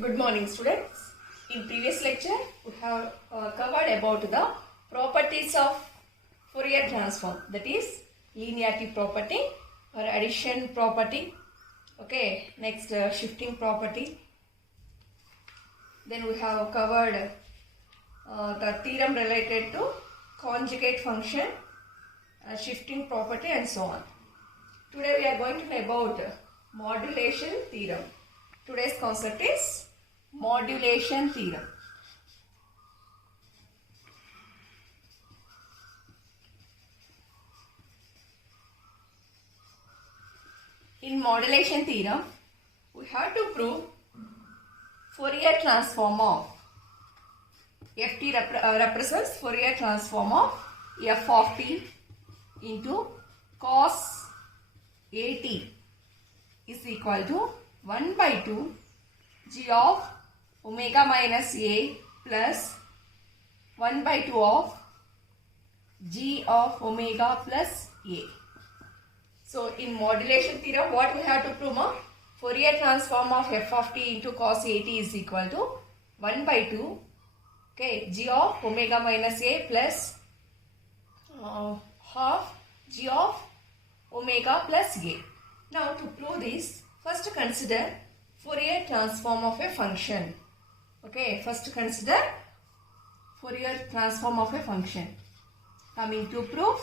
Good morning, students. In previous lecture, we have covered about the properties of Fourier transform, that is linearity property or addition property. Okay, next shifting property. Then we have covered the theorem related to conjugate function, shifting property and so on. Today we are going to know about modulation theorem. Today's concept is modulation theorem. In modulation theorem, we have to prove Fourier transform of ft represents Fourier transform of f of t into cos at is equal to 1 by 2 g of omega minus a plus 1 by 2 of g of omega plus a. So in modulation theorem, what we have to prove? Fourier transform of f of t into cos at is equal to 1 by 2 g of omega minus a plus half g of omega plus a. Now to prove this, first consider Fourier transform of a function. First consider Fourier transform of a function. Coming to proof,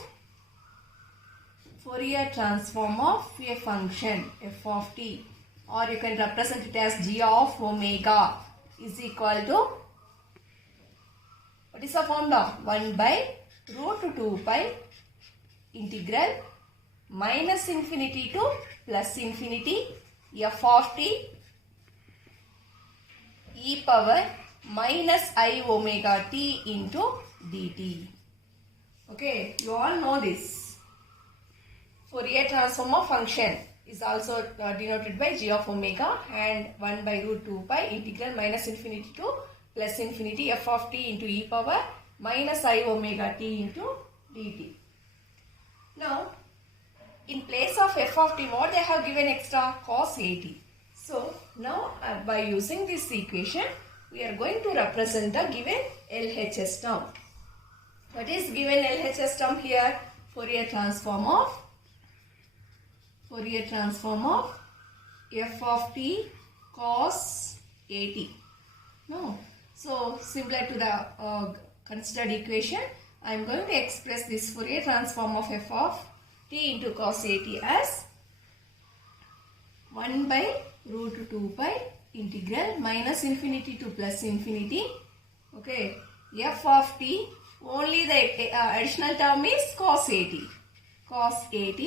Fourier transform of a function f of t, or you can represent it as g of omega is equal to, what is the formula? 1 by root 2 pi integral minus infinity to plus infinity f of t e power minus I omega t into dt. Okay, you all know this. Fourier transform of function is also denoted by g of omega and 1 by root 2 pi integral minus infinity to plus infinity f of t into e power minus I omega t into dt. Now, in place of f of t, what they have given extra? Cos at. So, now by using this equation, we are going to represent the given LHS term. What is given LHS term here? Fourier transform of f of t cos at. No. So, similar to the considered equation, I am going to express this Fourier transform of f of t into cos at as 1 by root 2 pi integral minus infinity to plus infinity. F of t, only the additional term is cos at. Cos at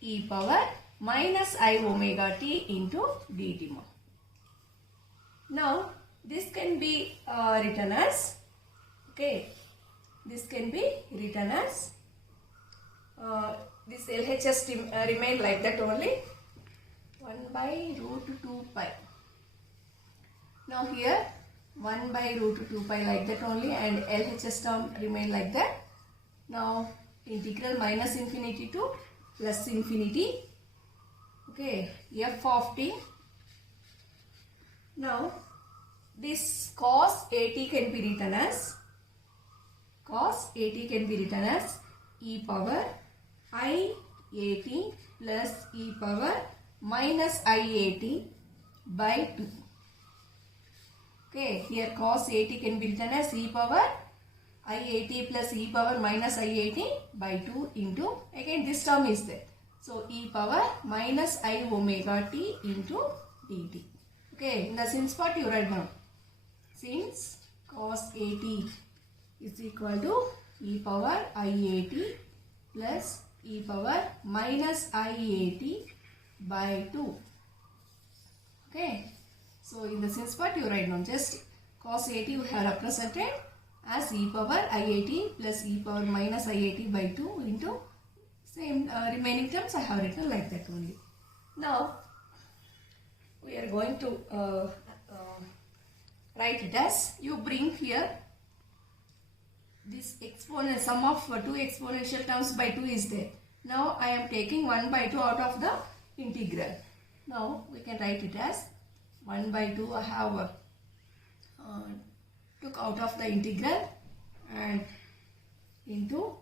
e power minus I omega t into dt. Now, this can be written as, this LHS remain like that only, 1 by root 2 pi. Now here 1 by root 2 pi like that only, and LHS term remain like that. Now integral minus infinity to plus infinity, f of t. Now this cos at can be written as e power I at plus e power minus I at by 2. Here cos at can be written as e power I at plus e power minus I at by 2 into, again this term is there. So e power minus I omega t into dt. In the since part you write down. Since cos at is equal to e power I at plus e power minus I at by 2. So in the since part you write down, just cos at you have represented as e power I at plus e power minus I at by 2 into same remaining terms I have written like that only. Now we are going to write it as, you bring here this exponent, sum of two exponential terms by 2 is there. Now I am taking 1 by 2 out of the integral. Now we can write it as 1 by 2 I have took out of the integral and into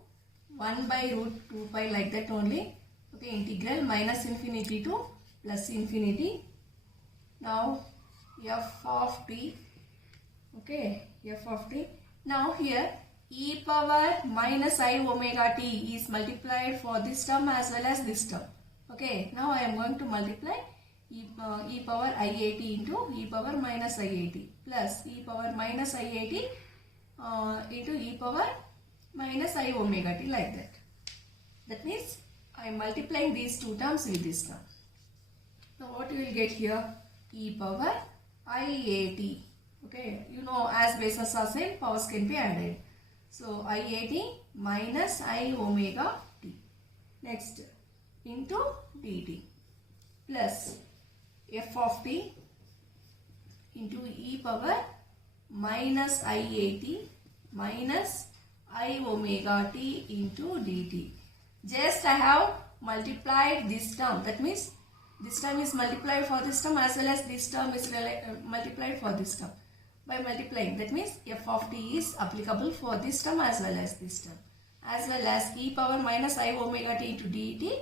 1 by root 2 pi like that only. Okay, integral minus infinity to plus infinity. Now f of t. Okay, f of t. Now here e power minus I omega t is multiplied for this term as well as this term. Okay, now I am going to multiply e power iat into e power minus iat plus e power minus iat into e power minus I omega t like that. That means I am multiplying these two terms with this term. Now what you will get here? E power iat. Okay, you know as bases are same, powers can be added. So iat minus I omega t. Next into dt plus f of t into e power minus iat minus I omega t into dt. Just I have multiplied this term. That means this term is multiplied for this term as well as this term is multiplied for this term. By multiplying, that means f of t is applicable for this term as well as this term. As well as e power minus I omega t into dt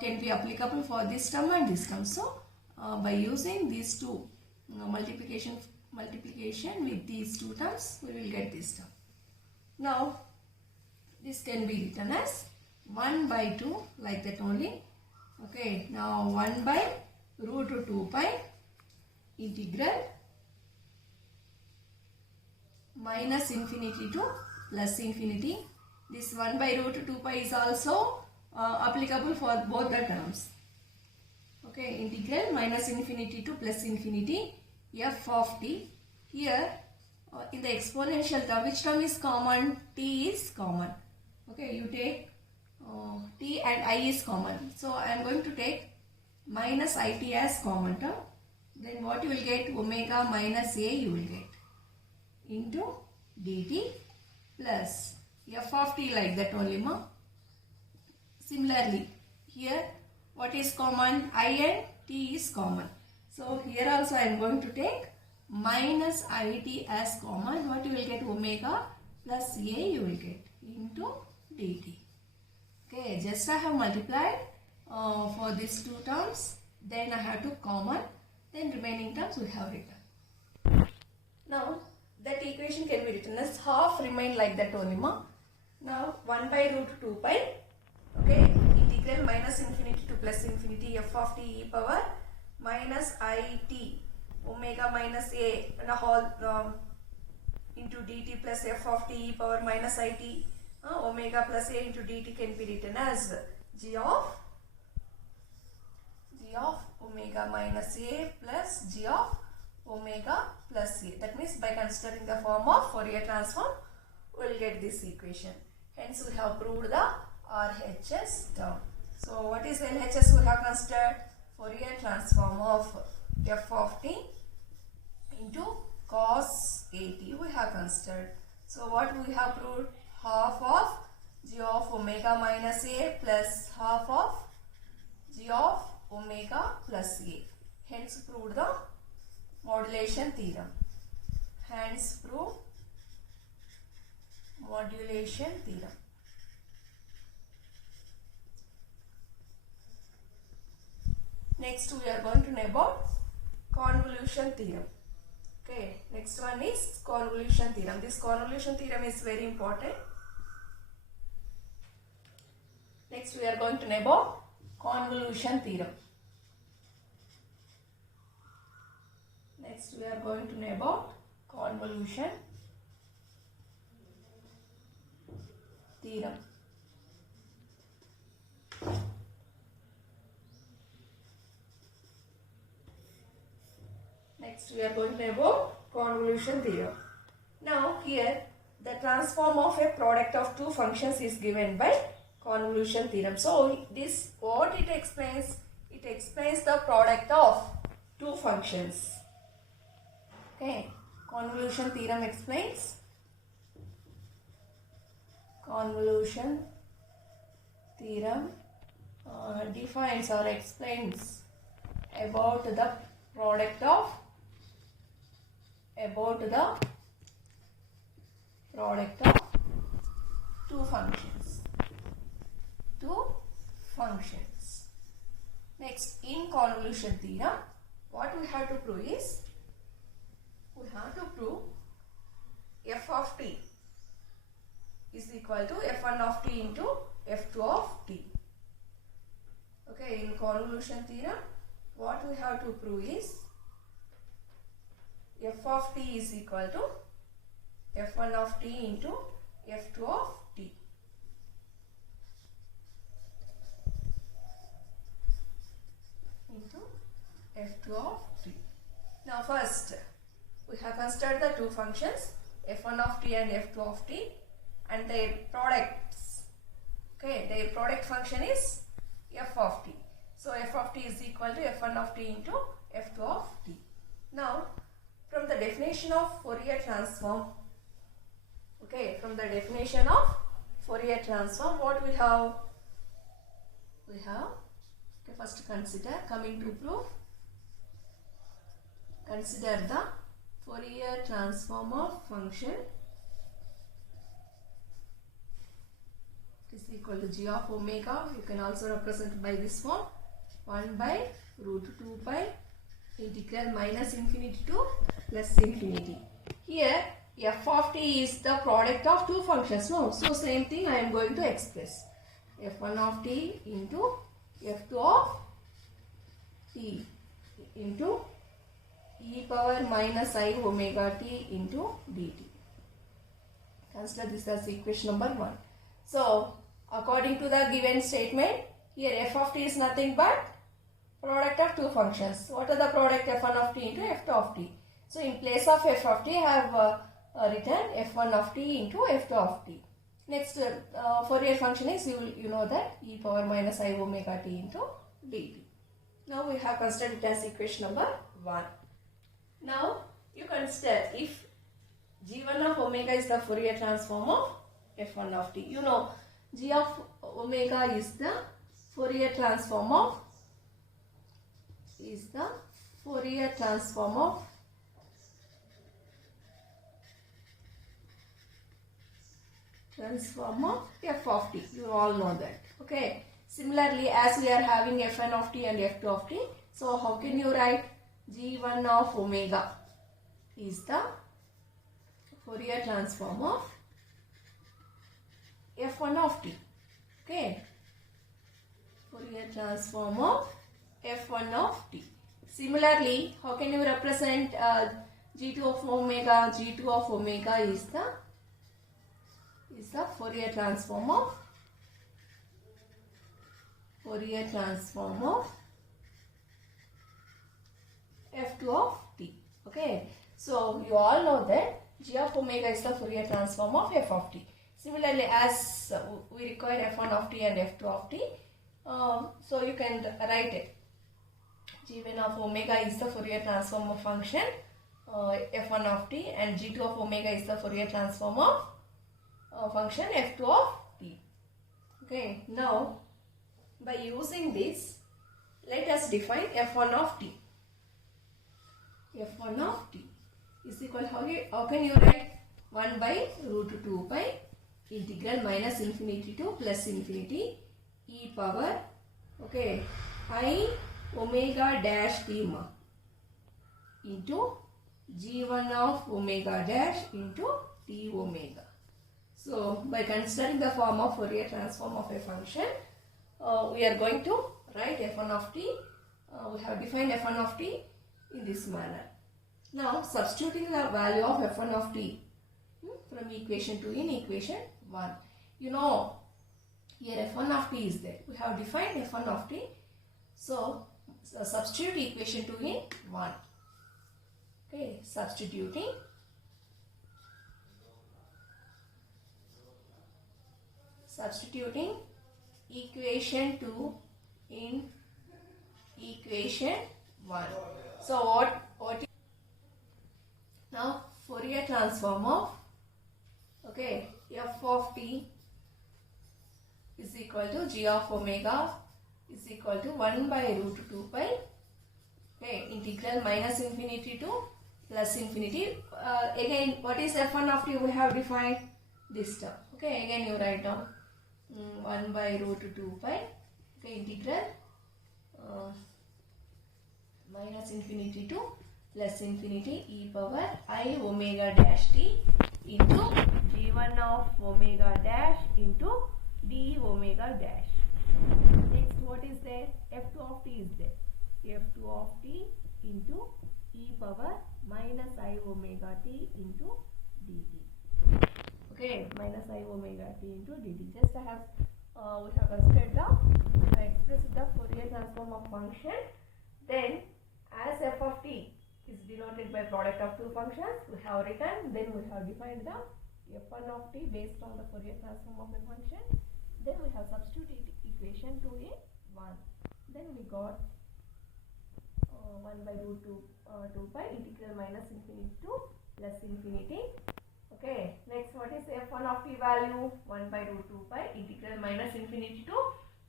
can be applicable for this term and this term. So by using these two multiplication with these two terms, we will get this term. Now this can be written as 1 by 2 like that only. Okay, now 1 by root 2 pi integral minus infinity to plus infinity. This 1 by root 2 pi is also applicable for both the terms. Okay, integral minus infinity to plus infinity f of t. Here in the exponential term, which term is common? T is common. Okay, you take t and I is common. So I am going to take minus it as common term. Then what you will get? Omega minus a you will get into dt plus f of t like that only, ma. Similarly, here what is common? I and t is common. So here also I am going to take minus it as common. What you will get? Omega plus a you will get into dt. Okay, just I have multiplied for these two terms. Then I have to common. Then remaining terms we have written. Now that equation can be written as half remain like that only, ma. Now 1 by root 2 pi. Okay, integral minus infinity to plus infinity f of t e power minus it omega minus a and a whole into dt plus f of t e power minus it omega plus a into dt can be written as g of omega minus a plus g of omega plus a. That means by considering the form of Fourier transform, we will get this equation. Hence we have proved the RHS term. So what is LHS we have considered? Fourier transform of f of t into cos at we have considered. So what we have proved? Half of g of omega minus a plus half of g of omega plus a. Hence proved the modulation theorem. Hence prove modulation theorem. Next we are going to know about convolution theorem. Okay, next one is convolution theorem. This convolution theorem is very important. Next we are going to know about convolution theorem. Next we are going to know about convolution theorem. Next we are going to know about convolution theorem. Now here the transform of a product of two functions is given by convolution theorem. So this what it explains? It explains the product of two functions. Okay, convolution theorem explains convolution theorem defines or explains about the product of two about the product of two functions. Next, in convolution theorem, what we have to prove is, we have to prove f of t is equal to f1 of t into f2 of t. Okay, in convolution theorem, what we have to prove is f of t is equal to f1 of t into f2 of t. Into f2 of t. Now first, we have considered the two functions f1 of t and f2 of t and their products. Okay, their product function is f of t. So f of t is equal to f1 of t into f2 of t. Now, from the definition of Fourier transform, okay, from the definition of Fourier transform, what we have? We have, okay, first consider, coming to proof, consider the Fourier transform of function is equal to g of omega. You can also represent by this form, 1 by root 2 pi integral minus infinity to plus infinity. Here f of t is the product of two functions. No, so same thing I am going to express f1 of t into f2 of t into e power minus I omega t into dt. Consider this as equation number 1. So, according to the given statement, here f of t is nothing but product of two functions. What are the product f1 of t into f2 of t? So, in place of f of t, I have written f1 of t into f2 of t. Next, Fourier function is, you know that, e power minus I omega t into dt. Now, we have considered it as equation number 1. Now, you consider if g1 of omega is the Fourier transform of f1 of t. You know, g of omega is the Fourier transform of f of t. You all know that. Okay. Similarly, as we are having f1 of t and f2 of t, so how can you write g1 of omega is the Fourier transform of f1 of t. Okay. Fourier transform of f1 of t. Similarly, how can you represent g2 of omega? G2 of omega is the Fourier transform of f2 of t. Okay. So, you all know that g of omega is the Fourier transform of f of t. Similarly, as we require f1 of t and f2 of t, so you can write it. g1 of omega is the Fourier transform of function f1 of t, and g2 of omega is the Fourier transform of function f2 of t. Okay. Now, by using this, let us define f1 of t. f1 of t is equal, how can you write 1 by root 2 pi integral minus infinity to plus infinity e power, okay, I omega dash t into g1 of omega dash into t omega. So, by considering the form of Fourier transform of a function, we are going to write f1 of t. We have defined f1 of t in this manner. Now, substituting the value of f1 of t from equation 2 in equation 1. You know, here f1 of t is there. We have defined f1 of t. So substitute equation 2 in 1. Okay, substituting equation 2 in equation 1. So what is now Fourier transform of, okay, f of t is equal to g of omega is equal to 1 by root 2 pi, okay, integral minus infinity to plus infinity. Again, what is f1 of t? We have defined this term. Okay, again you write down 1 by root 2 pi. Okay, integral minus infinity to plus infinity e power I omega dash t into g1 of omega dash into d omega dash. Next, what is there? f2 of t is there. f2 of t into e power minus I omega t into dt. Okay, minus I omega t into dt. Just we have considered the expressed the Fourier transform of function. Then, as f of t is denoted by product of two functions, we have written. Then we have defined the f1 of t based on the Fourier transform of a function. Then we have substituted equation 2 in 1. Then we got 1 by root 2 pi integral minus infinity to plus infinity. Okay, next what is f1 of t value? 1 by root 2 pi integral minus infinity to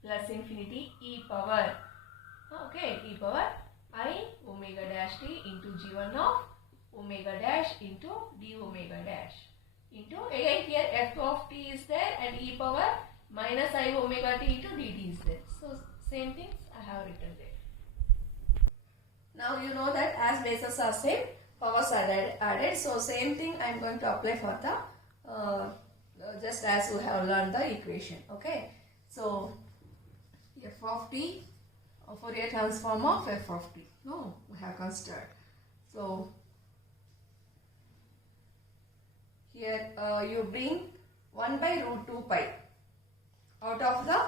plus infinity e power. Okay, e power I omega dash t into g1 of omega dash into d omega dash into, again here f2 of t is there and e power minus I omega t into dt is there. So same things I have written there. Now you know that as bases are same, powers are added. So same thing I am going to apply for the just as we have learned the equation. Okay. So f of t, Fourier transform of f of t. No, we have considered. So here you bring 1 by root 2 pi out of the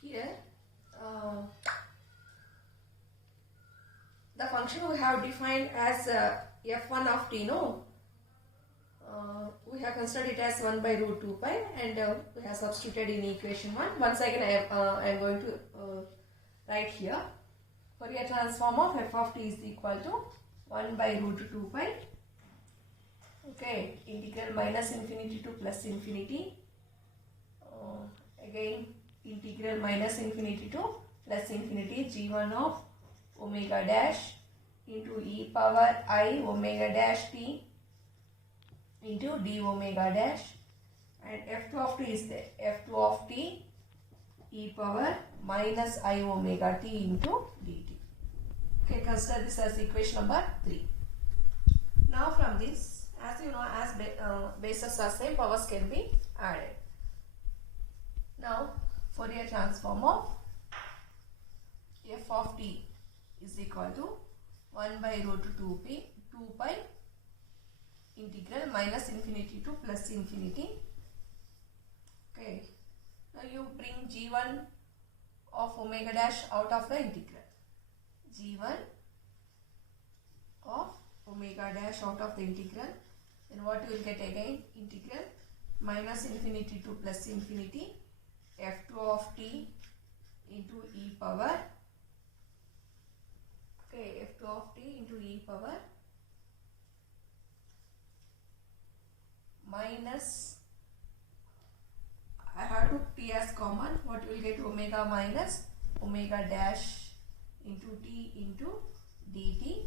here the function we have defined as f1 of t, no? We have considered it as 1 by root 2 pi and we have substituted in equation 1. Once again I am going to write here Fourier transform of f of t is equal to 1 by root 2 pi. Okay, integral minus infinity to plus infinity. Again integral minus infinity to plus infinity g1 of omega dash into e power I omega dash t into d omega dash, and f2 of t is there. f2 of t e power minus I omega t into dt. Okay, consider this as equation number 3. Now from this, as you know, as bases are same, powers can be added. Now Fourier transform of f of t is equal to 1 by root 2 pi integral minus infinity to plus infinity. Okay, now you bring g1 of omega dash out of the integral. g1 of omega dash out of the integral, then what you will get again? Integral minus infinity to plus infinity f2 of t into e power, okay, f2 of t into e power minus, I have to t as common, what you will get? Omega minus omega dash into t into dt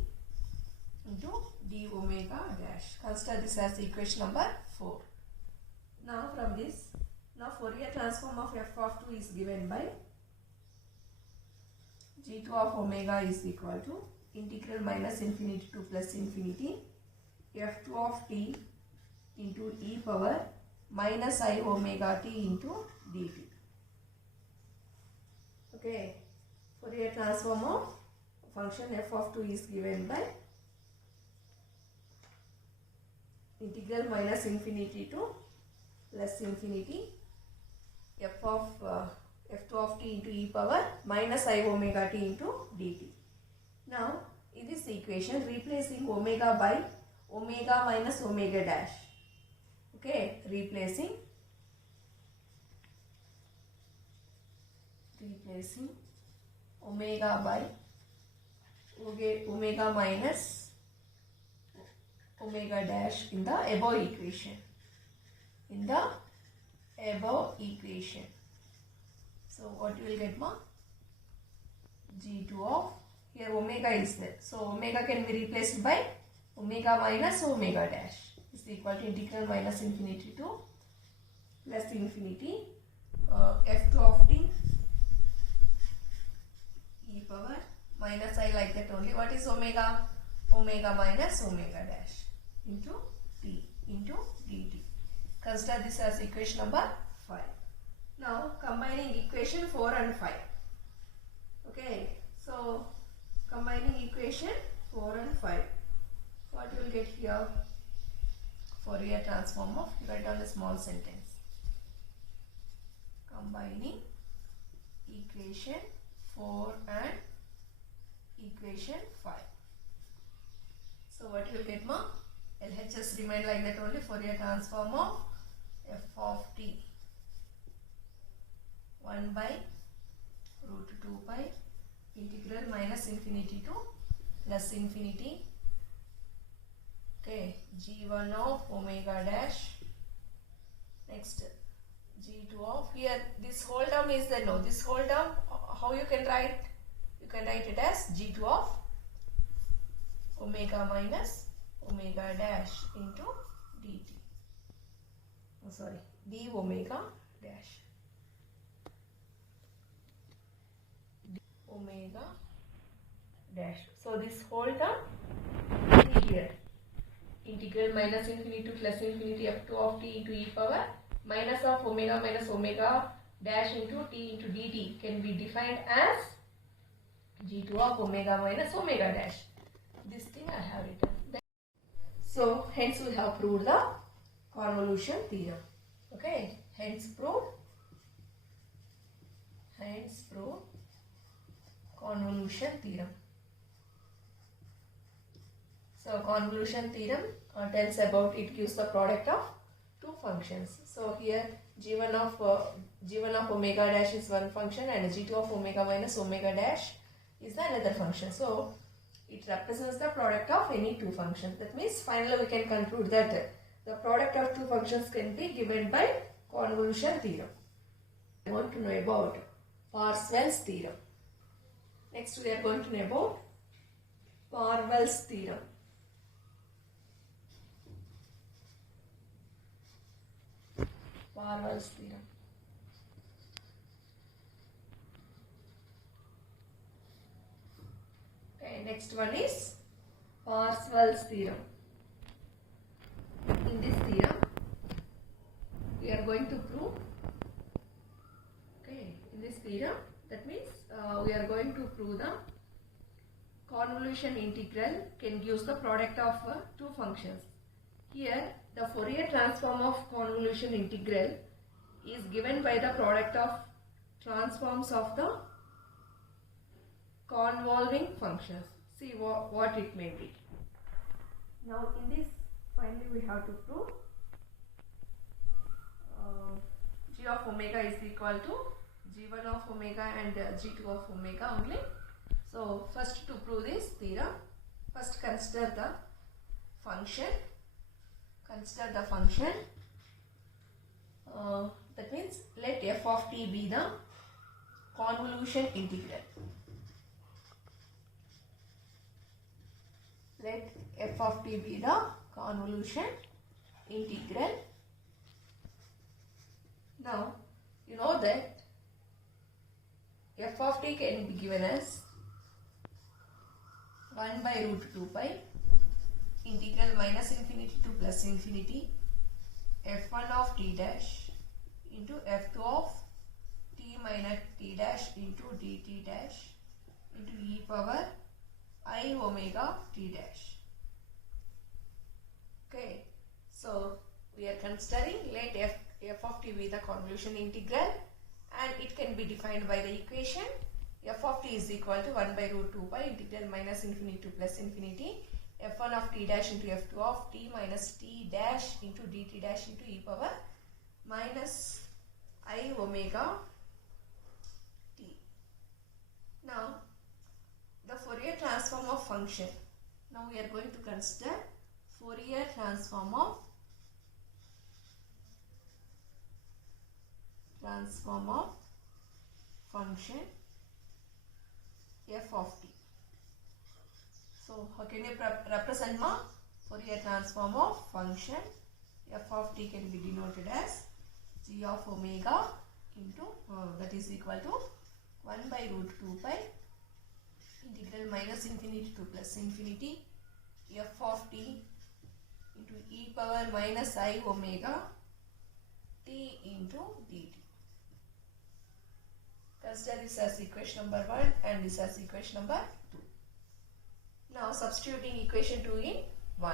into d omega dash. Consider this as equation number 4. Now from this, now Fourier transform of f of 2 is given by g2 of omega is equal to integral minus infinity to plus infinity f2 of t into e power minus I omega t into dt. Okay, Fourier transform of function f of 2 is given by integral minus infinity to plus infinity f2 of t into e power minus I omega t into dt. Now in this equation, replacing omega by omega minus omega dash. Okay, replacing omega by omega minus omega dash in the above equation. So what you will get, ma? g2 of, here omega is there. So omega can be replaced by omega minus omega dash is equal to integral minus infinity to plus infinity f2 of t e power minus, I like that only. What is omega? Omega minus omega dash into t into dt. Consider this as equation number 5. Now combining equation 4 and 5. Okay, so combining equation 4 and 5. What you will get here? Fourier transform of, write down a small sentence. Combining equation 4 and equation 5. So what you will get, ma? LHS remain like that only. Fourier transform of f of t 1 by root 2 pi integral minus infinity to plus infinity. Okay, g1 of omega dash. Next, g2 of, here this whole term is there. No, this whole term, how you can write? You can write it as g2 of omega minus omega dash into dt. Oh, sorry, d omega dash. D omega dash. So this whole term is here. Integral minus infinity to plus infinity f2 of t into e power minus of omega minus omega dash into t into dt can be defined as g2 of omega minus omega dash. This thing I have written. So hence we have proved the convolution theorem. Okay, hence proved convolution theorem. So convolution theorem tells about, it gives the product of two functions. So here g1 of omega dash is one function and g2 of omega minus omega dash is another function. So it represents the product of any two functions. That means finally we can conclude that the product of two functions can be given by convolution theorem. We want to know about Parseval's theorem. Next we are going to know about Parseval's theorem. Parseval's theorem. Okay, next one is Parseval's theorem. In this theorem, we are going to prove. Okay, in this theorem, that means we are going to prove the convolution integral can give the product of two functions. Here, the Fourier transform of convolution integral is given by the product of transforms of the convolving functions. See what it may be. Now in this, finally we have to prove g of omega is equal to g1 of omega and g2 of omega only. So first, to prove this theorem, first consider the function. That means let f of t be the convolution integral. Let f of t be the convolution integral. Now you know that f of t can be given as 1 by root 2 pi integral minus infinity to plus infinity f1 of t dash into f2 of t minus t dash into dt dash into e power I omega t dash. Okay, so we are considering let f of t be the convolution integral, and it can be defined by the equation f of t is equal to 1 by root 2 pi integral minus infinity to plus infinity f1 of t dash into f2 of t minus t dash into dt dash into e power minus I omega t. Now the Fourier transform of function. Now we are going to consider Fourier transform of function how can you represent ma? Fourier transform of function f of t can be denoted as g of omega into that is equal to 1 by root 2 pi integral minus infinity to plus infinity f of t into e power minus I omega t into dt. Consider this as equation number 1 and this as equation number 2. Now substituting equation 2 in 1.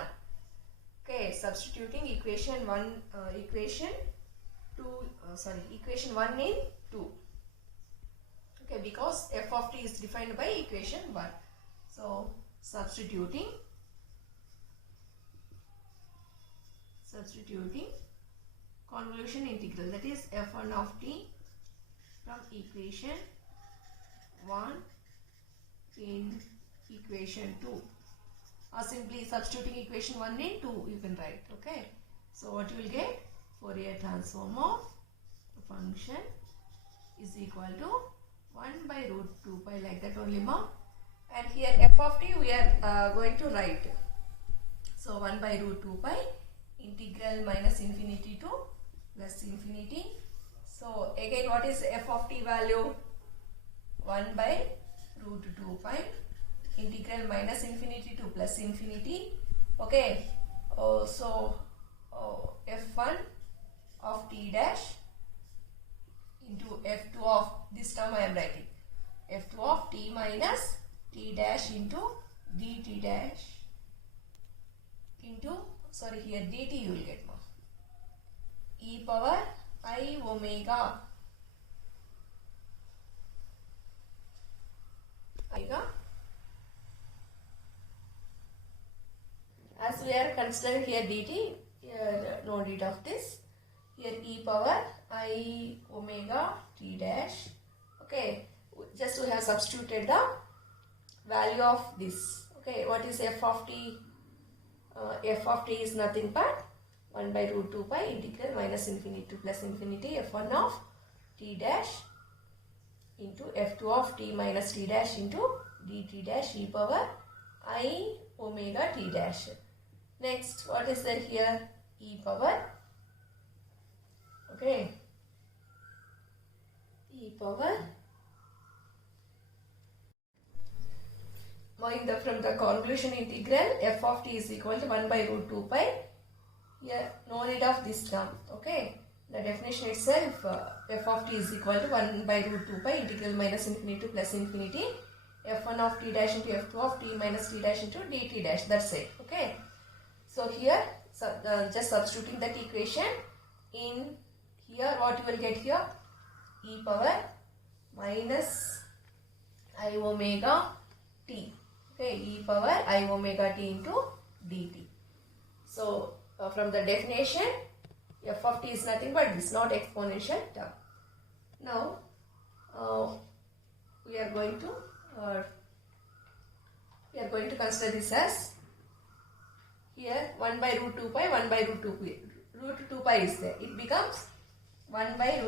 Okay, substituting equation 1 equation 1 in 2. Okay, because f of t is defined by equation 1. So substituting convolution integral, that is f1 of t from equation 1 in equation 2, or simply substituting equation 1 in 2 you can write. Okay, so what you will get? Fourier transform of function is equal to 1 by root 2 pi, like that only ma. And here f of t we are going to write. So 1 by root 2 pi integral minus infinity to plus infinity. So again, what is f of t value? 1 by root 2 pi integral minus infinity to plus infinity. Okay, so f1 of t dash into f2 of this term I am writing f2 of t minus t dash into dt dash into, sorry, here dt you will get more, e power I omega as we are considering here dt, here no need of this, here e power I omega t dash. Okay, just we have substituted the value of this. Okay, what is f of t? F of t is nothing but 1 by root 2 pi integral minus infinity to plus infinity f1 of t dash into f2 of t minus t dash into dt dash e power I omega t dash. Next, what is there here? E power, okay, e power, from the convolution integral f of t is equal to 1 by root 2 pi. Here no need of this term. Okay, the definition itself, f of t is equal to 1 by root 2 pi integral minus infinity to plus infinity f1 of t dash into f2 of t minus t dash into dt dash. That's it. Okay, so here just substituting that equation in here, what you will get here? E power minus I omega t. Okay, e power I omega t into dt. So from the definition, f of t is nothing but this, not exponential term. Now we are going to consider this as here 1 by root 2 pi, 1 by root 2 pi is there. It becomes 1 by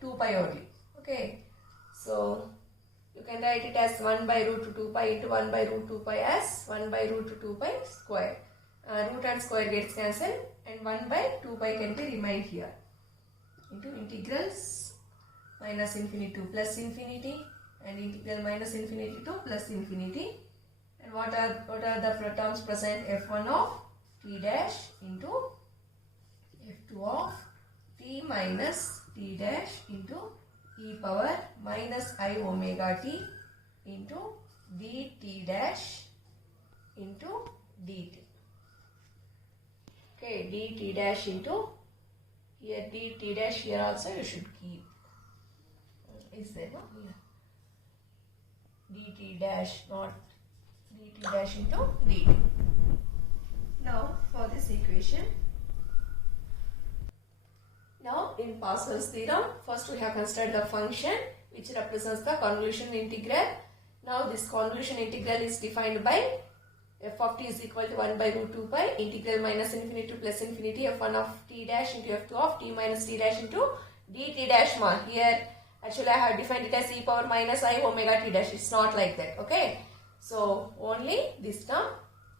2 pi only. Okay, so you can write it as 1 by root 2 pi into 1 by root 2 pi as 1 by root 2 pi square. Root and square gets cancelled and 1 by 2 pi can be remained here into integrals minus infinity to plus infinity and integral minus infinity to plus infinity. And what are the terms present? f1 of t dash into f2 of t minus t dash into e power minus I omega t into dt dash into dt. Okay, dt dash into here dt dash, here also you should keep. Is there no? Here dt dash, not dt dash into dt. Now for this equation, now in Pascal's theorem, first we have considered the function which represents the convolution integral. Now this convolution integral is defined by f of t is equal to 1 by root 2 pi integral minus infinity to plus infinity f1 of t dash into f2 of t minus t dash into dt dash ma. Here actually I have defined it as e power minus I omega t dash. It's not like that. Okay, So only this term.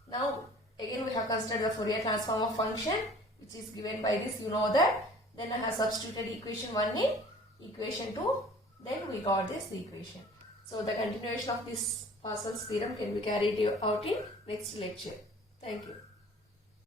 Now again we have considered the Fourier transform of function, which is given by this, you know that. Then I have substituted equation 1 in equation 2. Then we got this equation. So the continuation of this Parsells theorem can be carried out in next lecture. Thank you.